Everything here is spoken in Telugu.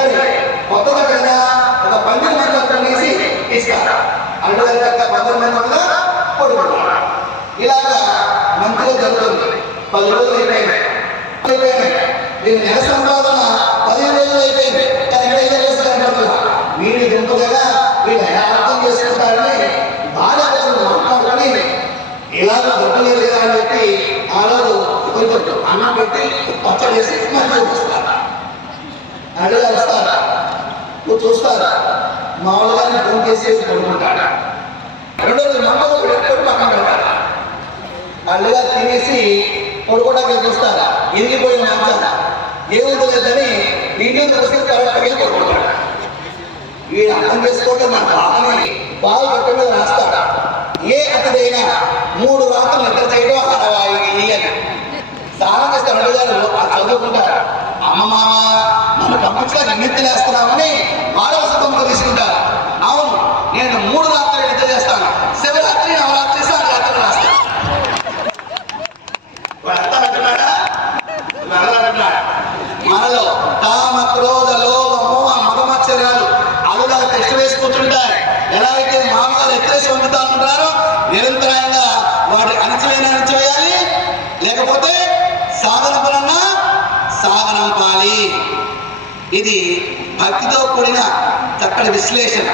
సరే కొత్తగా కదా ఒక 12 మంది కొనేసి ఇస్తారు. అల్లుడు చక్క 12 మంది వల్ల పడుకుంటారు. ఇలాగా మంచిగా జరుగుతుంది. 10 రోజులు అయిపోయినాయి. దీని నెల సంపాదన 15 రోజులు అయిపోయింది. కానీ ఇంకా చేస్తారు వీడి దుంపగా వీళ్ళు అర్థం చేసుకుంటారని బాగా మాట్లాడుకొని ఇలాగ దొరకలేదు కదా అని చెప్పి ఆ రోజు కొంచెం అన్నం పెట్టి పచ్చడి వేసి మంచిగా చూస్తారు. అడుగు వస్తారా నువ్వు చూస్తారా మామూలుగా ఫోన్ చేసి పడుకుంటాడా. రెండోది నమ్మకం పెట్టుకొని పక్కన పెడతారా. అల్లుగా తినేసి పడుకోవడానికి చూస్తారా. ఎరిగిపోయిన మంచారా ఏముంటుందని ఇంటికి చూస్తే కరెక్ట్గా పడుకుంటాడా. వీడు అర్థం చేసుకోవడం మన బాగానే బాగా కట్ట మీద రాస్తాడా. ఏ అతడైనా 3 రాత్రులు నిద్ర చేయడం అని స్నానం చేస్తే అడుగుదారు చదువుకుంటారు. అమ్మ నన్ను పంపించడానికి నిద్రలేస్తున్నామని మానవసత్వంలో తీసుకుంటారు. అవును నేను 3 రాత్రులు నిద్ర చేస్తాను. శివరాత్రి నవరాత్రి రాత్రులు రాస్తాను. మనలో కామ క్రోధ లోభము మగమచ్చర్యాలు అలుగా టెస్ట్ వేసి కూర్చుంటాయి. ఎలా అయితే మామగారు ఎత్తేసి వండుతా ఉంటారో నిరంతరంగా వాటి అణచివేయాలి. లేకపోతే సాగనంపనన్నా సాగనంపాలి. ఇది భక్తితో కూడిన చక్కటి విశ్లేషణ.